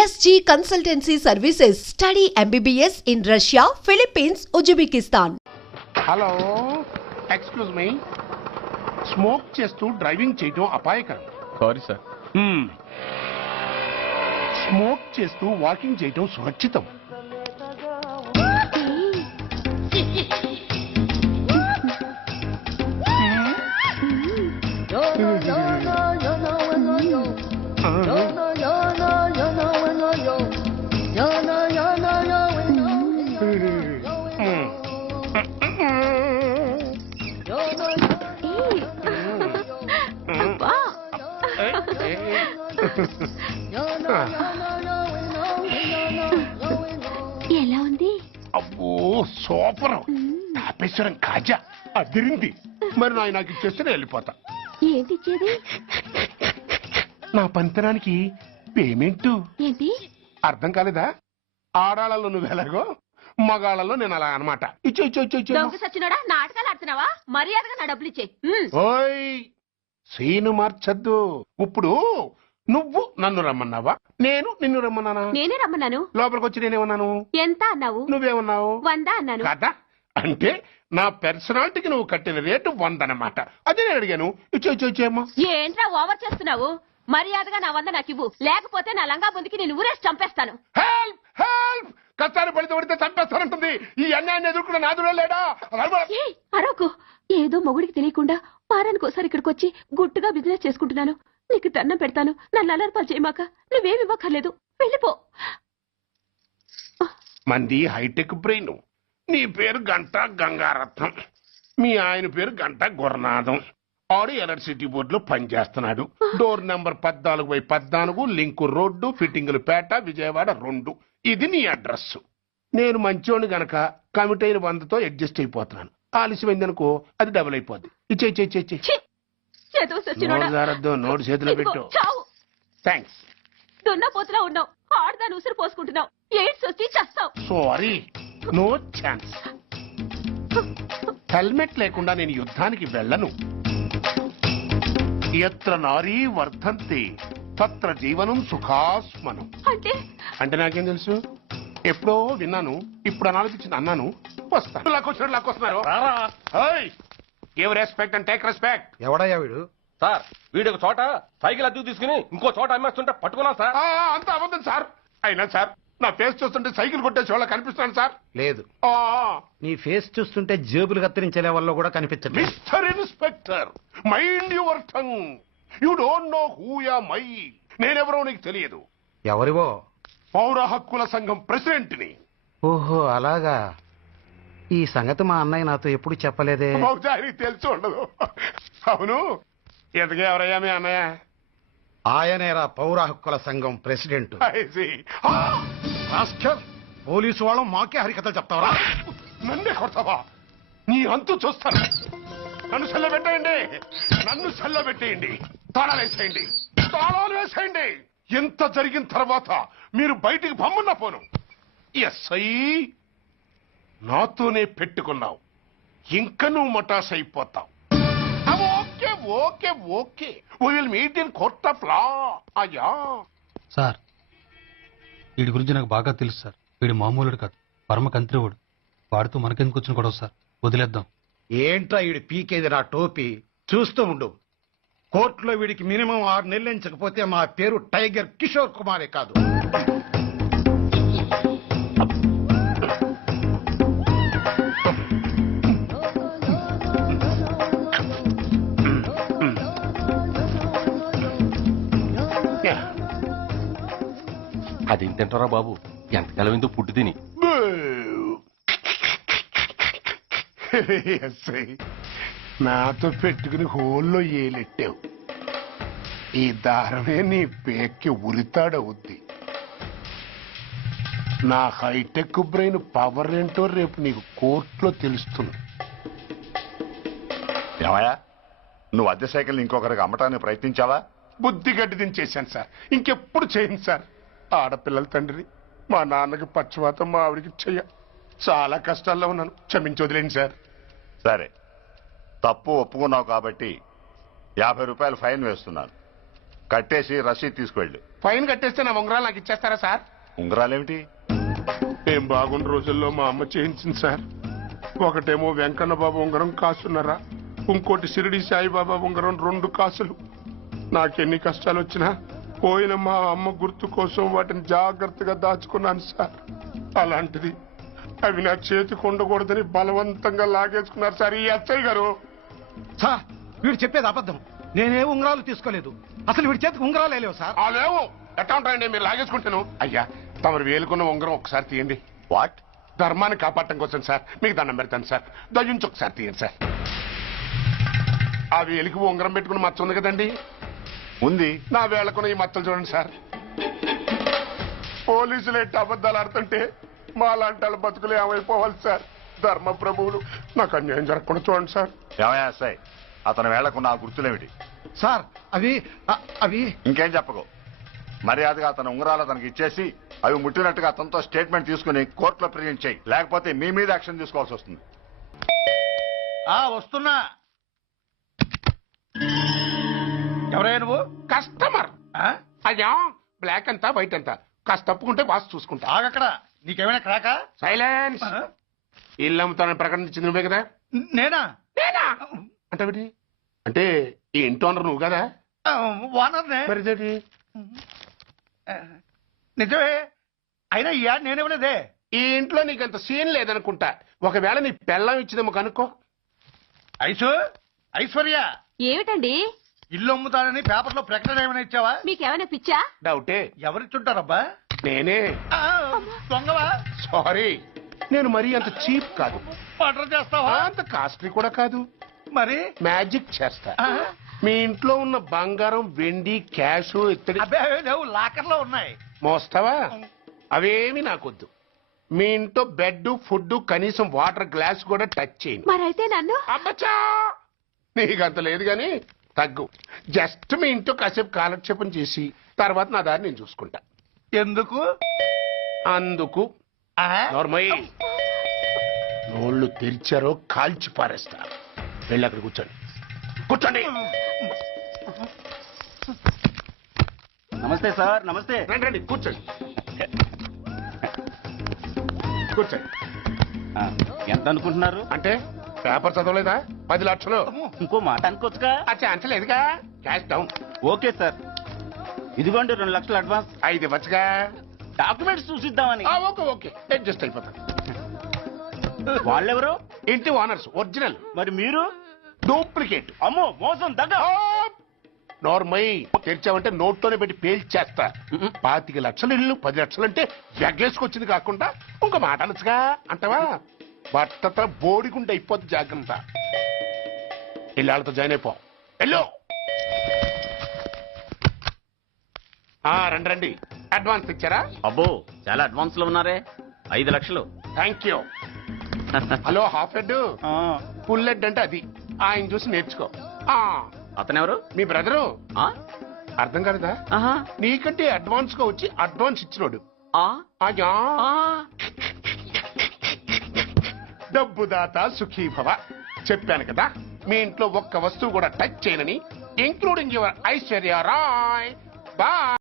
SG Consultancy Services. Study MBBS in Russia, Philippines, Uzbekistan. Hello excuse me smoke చేస్తూ driving చేయడం అపాయకరం. Sorry sir. Smoke చేస్తూ walking చేయడం సురక్షితం. ఎలా ఉంది? అబ్బో సూపర్. తాపేశ్వరం కాజా అదిరింది. మరి నాకు ఇచ్చేస్తే నేను వెళ్ళిపోతా. ఏంటి ఇచ్చేది? నా పంతనానికి పేమెంట్. ఏంటి అర్థం కాలేదా? ఆడాళ్ళలో నువ్వు ఎలాగో మగాళ్ళలో నేను అలా అనమాట. దొంగ సచ్చినోడా, నాటకాలు ఆడుతున్నావా? మర్యాదగా నా డబ్బులు ఇచ్చే. ఓయ్ సీను మార్చద్దు. ఇప్పుడు నువ్వు నన్ను రమ్మన్నావా, నేను నిన్ను రమ్మన్నానా? నేనే రమ్మన్నాను. లోపలికి వచ్చి నేనేమన్నాను? ఎంత అన్నావు? నువ్వేమన్నావు? 100 అన్నాను. కదా అంటే నా పర్సనాలిటీకి నువ్వు కట్టిన రేటు 100 అన్నమాట. అదే నేను అడిగాను. ఇచ్చేమ్మా. ఏంట్రా ఓవర్ చేస్తున్నావు? మర్యాదగా నా 100 నాకు ఇవ్వు, లేకపోతే నా లంగా బొందికి నేను ఊరేసి చంపేస్తాను. Help help. కష్టాన్ని పడితే చంపేస్తానంటుంది. ఈ అన్యాయాన్ని ఎదుర్కొన్న నాదుడే లేడా? అరవకు. ఏదో మొగుడికి తెలియకుండా వారానికి ఒకసారి ఇక్కడికి వచ్చి గుట్టుగా బిజినెస్ చేసుకుంటున్నాను. నీకు దండం పెడతాను, నన్ను అలర్పాలు చేయమాక. నువ్వేమి ఇవ్వక్కర్లేదు, వెళ్ళిపో. మంది హైటెక్ బ్రెయిన్. నీ పేరు గంట గంగారత్నం, మీ ఆయన పేరు గంట గురునాథం. ఆడు ఎలక్ట్రిసిటీ బోర్డులో పనిచేస్తున్నాడు. డోర్ నెంబర్ 14/14, లింకు రోడ్డు, ఫిట్టింగులు పేట, విజయవాడ 2. ఇది నీ అడ్రస్. నేను మంచోని గనక కమిట్ అయిన 100తో అడ్జస్ట్ అయిపోతున్నాను. ఆలస్యమైందనుకో అది డబుల్ అయిపోద్ది. ఇచ్చే నోటు చేతిలో పెట్టు. థ్యాంక్స్. దున్నపోతులా ఉన్నావు, ఆడదాన్ని ఉసురు పోసుకుంటున్నావు. ఎయిడ్స్ వచ్చి చస్తావు. Sorry, no chance. హెల్మెట్ లేకుండా నేను యుద్ధానికి వెళ్ళను. ఎత్ర నారీ వర్ధంతి తత్ర జీవనం సుఖాస్మనం. అంటే నాకేం తెలుసు? ఎప్పుడో విన్నాను, ఇప్పుడు అనాలకించింది అన్నాను. వస్తాను. లాక్కొస్తున్నారు. Give respect and take respect. ఎవడయ్యా వీడు? సార్ వీడు ఒక చోట సైకిల్ అద్దెకు తీసుకుని ఇంకో చోట అమ్మేస్తుంటే పట్టుకున్నాం సార్. అంత అబద్ధం సార్. అయినా సార్ నా ఫేస్ చూస్తుంటే సైకిల్ కొట్టే చోళ్ళ కనిపిస్తాను సార్. లేదు, నీ ఫేస్ చూస్తుంటే జేబులు కత్తిరించే లెవెల్లో కూడా కనిపించదు. Mister inspector, mind your tongue. You don't know who am I. నేనెవరో నీకు తెలియదు. ఎవరివో? పౌర హక్కుల సంఘం ప్రెసిడెంట్ ని. ఓహో అలాగా. ఈ సంగతి మా అన్నయ్య నాతో ఎప్పుడు చెప్పలేదే. బహుశా తెలిసి ఉండదు. అవును, ఎందుకే ఎవరయ్యా మీ అన్నయ్య? ఆయనేరా పౌర హక్కుల సంఘం ప్రెసిడెంట్. పోలీసు వాళ్ళం మాకే హరికథలు చెప్తావరా? నన్నే కొడతావా? నీ అంతు చూస్తాను. నన్ను సెల్లబెట్టేయండి, నన్ను సెల్లబెట్టేయండి. తాళాలు వేసేయండి. ఎంత జరిగిన తర్వాత మీరు బయటికి పంపన్న పోను. ఎస్ఐ నాతోనే పెట్టుకున్నావు, ఇంకా నువ్వు మటాస్ అయిపోతావు. Okay okay okay, will meet in court of law. అయ్యా సార్, వీడి గురించి నాకు బాగా తెలుసు సార్. వీడు మామూలుడు కాదు, పరమ కంత్రివాడు. వాడితో మనకెందుకు వచ్చిన గొడవ సార్, వదిలేద్దాం. ఏంట్రా వీడి పీకేది నా టోపీ? చూస్తూ ఉండు. కోర్టులో వీడికి మినిమం 6 నెలలు ఎంచకపోతే మా పేరు టైగర్ కిషోర్ కుమారే కాదు. అదేం తింటారా బాబు, ఎంతకాలం ఎందుకు పుట్టి తిని. నాతో పెట్టుకుని హోల్లో ఏలెట్టావు. ఈ దారమే నీ పేక్కి ఉరితాడవుద్ది. నా హైటెక్ బ్రెయిన్ పవర్ ఏంటో రేపు నీకు కోర్టులో తెలుస్తుంది. ఏమయ్యా, నువ్వు అద్దె సైకిల్ ఇంకొకరికి అమ్మటానికి ప్రయత్నించావా? బుద్ధి గడ్డి దించేశాను సార్, ఇంకెప్పుడు చేయను సార్. ఆడపిల్లల తండ్రి, మా నాన్నకి పక్షవాతం, మా ఆవిడికి చెయ్య. చాలా కష్టాల్లో ఉన్నాను, క్షమించి వదిలేండి సార్. సరే, తప్పు ఒప్పుకున్నావు కాబట్టి 50 రూపాయలు ఫైన్ వేస్తున్నాను. కట్టేసి రసీదు తీసుకువెళ్ళు. ఫైన్ కట్టేస్తే నా ఉంగరాలు నాకు ఇచ్చేస్తారా సార్? ఉంగరాలేమిటి? ఏం బాగున్న రోజుల్లో మా అమ్మ చేయించింది సార్. ఒకటేమో వెంకన్న బాబు ఉంగరం కాసున్నరా, ఇంకోటి షిరిడి సాయిబాబా ఉంగరం 2 కాసులు. నాకెన్ని కష్టాలు వచ్చినా పోయిన మా అమ్మ గుర్తు కోసం వాటిని జాగ్రత్తగా దాచుకున్నాను సార్. అలాంటిది అవి నా చేతికి ఉండకూడదని బలవంతంగా లాగేసుకున్నారు సార్ ఈ ఎస్ఐ గారు. సార్ వీడు చెప్పేది అబద్ధం. నేనే ఉంగరాలు తీసుకోలేదు. అసలు వీడి చేతికి ఉంగరాలు లేవు సార్. అలేవు ఎట్లా ఉంటాయండి మీరు లాగేసుకుంటాను. అయ్యా తమరు వేలుకున్న ఉంగరం ఒకసారి తీయండి. వాట్? ధర్మాన్ని కాపాడటం కోసం సార్, మీకు దండం పెడతాను సార్. దయ్యుంచి ఒకసారి తీయండి సార్. ఆ వేలికి ఉంగరం పెట్టుకుని మచ్చ ఉంది కదండి, ఉంది. నా వేళకున్న ఈ మచ్చలు చూడండి సార్. పోలీసులు ఎట్టి అబద్ధాలు ఆడుతుంటే మా లాంటి వాళ్ళ బతుకులు ఏమైపోవాలి సార్. ధర్మ ప్రభువులు నాకు అన్యాయం జరగకుండా చూడండి సార్. ఏమయ్యా ఎస్ఐ, అతని వేళ్లకున్న ఆ గుర్తులేమిటి? సార్ అవి ఇంకేం చెప్పకు. మర్యాదగా అతని ఉంగరాలు అతనికి ఇచ్చేసి అవి ముట్టినట్టుగా అతనితో స్టేట్మెంట్ తీసుకుని కోర్టులో ప్రజెంట్ చేయి. లేకపోతే మీ మీద యాక్షన్ తీసుకోవాల్సి వస్తుంది. వస్తున్నా. ఎవరయ్యా నువ్వు? కస్టమర్. అయ్యా బ్లాక్ అంతా వైట్ అంతా కాస్త తప్పుకుంటే బాస్ చూసుకుంటా. ఆగక్కడ. నీకేమైనా క్రాకా? సైలెన్స్. ఇల్లు అమ్ముతానని ప్రకటించింది నువ్వే కదా? నేనా? నేనా అంటే అంటే ఈ ఇంటి ఓనర్ నువ్వు కదా? వానర్నే. మరిదేటి నిజమే. అయినా ఈ యాడ్ నేనేవలేదే. ఈ ఇంట్లో నీకంత సీన్ లేదనుకుంటా. ఒకవేళ నీ పెళ్ళం ఇచ్చిందేమో కనుక్కో. ఐశ్వర్య ఏమిటండి? ఇల్లు అమ్ముతానని పేపర్లో ప్రకటన ఏమైనా ఇచ్చావా? మీకేమైనా పిచ్చా? డౌటే. ఎవరిచ్చుంటారబ్బా? నేనే. దొంగవా? సారీ, నేను మరీ అంత చీప్ కాదు. మర్డర్ చేస్తావా? అంత కాస్ట్లీ కూడా కాదు. మరి మ్యాజిక్ చేస్తా. మీ ఇంట్లో ఉన్న బంగారం, వెండి, క్యాష్, ఇత్తడి అబ్బే లేవు, లాకర్లో ఉన్నాయి. మోస్తావా? అవేమి నాకొద్దు. మీ ఇంట్లో బెడ్, ఫుడ్, కనీసం వాటర్ గ్లాస్ కూడా టచ్ చేయండి. మరైతే నన్ను అబ్బచ్చా, నీకంత లేదు గాని తగ్గు. జస్ట్ మీ ఇంట్లో కాసేపు కాలక్షేపం చేసి తర్వాత నా దారి నేను చూసుకుంటా. ఎందుకు? అందుకు. నోర్మయ్య, నోళ్ళు తెరిచారో కాల్చి పారేస్తా. వెళ్ళి అక్కడ కూర్చోండి. కూర్చోండి. నమస్తే సార్. నమస్తే. రండి రండి కూర్చోండి. కూర్చోండి. ఎంత అనుకుంటున్నారు? అంటే పేపర్ చదవలేదా? 10 లక్షలు. ఇంకో మాట అనుకోవచ్చుగా. ఆ ఛాన్స్ లేదుగా. Cash down. ఓకే సార్, ఇదిగోండి 2 లక్షలు అడ్వాన్స్. 5 ఇవ్వచ్చుగా. డాక్యుమెంట్స్ చూసిద్దామని. ఓకే ఓకే, అడ్జస్ట్ అయిపోతాను. వాళ్ళెవరు? ఇంటి ఓనర్స్. ఒరిజినల్. మరి మీరు? డూప్లికేట్. అమ్మో మోసం దగ్గ. నోర్మై తెరిచావంటే నోట్తోనే పెట్టి పేల్చేస్తా. 25 లక్షలు ఇల్లు 10 లక్షలు అంటే జగ్గేసుకొచ్చింది కాకుండా ఇంకో మాట అనొచ్చుగా అంటావా? బట్టత బోడిగుంటే అయిపోద్ది. జాగ్రత్త. ఇల్లాళ్ళతో జాయిన్ అయిపో. ఎల్లో. రండి రండి. అడ్వాన్స్ ఇచ్చారా? అబ్బో చాలా అడ్వాన్స్ లో ఉన్నారే. 5 లక్షలు. Thank you. Hello half head, full head అంటే అది. ఆయన చూసి నేర్చుకో. అతనెవరు? మీ బ్రదరు. అర్థం కాలేదా? నీకంటే అడ్వాన్స్ గా వచ్చి అడ్వాన్స్ ఇచ్చినోడు. డబ్బు దాత సుఖీభవ. చెప్పాను కదా, మీ ఇంట్లో ఒక్క వస్తువు కూడా టచ్ చేయనని, including your Aishwarya Rai. Bye.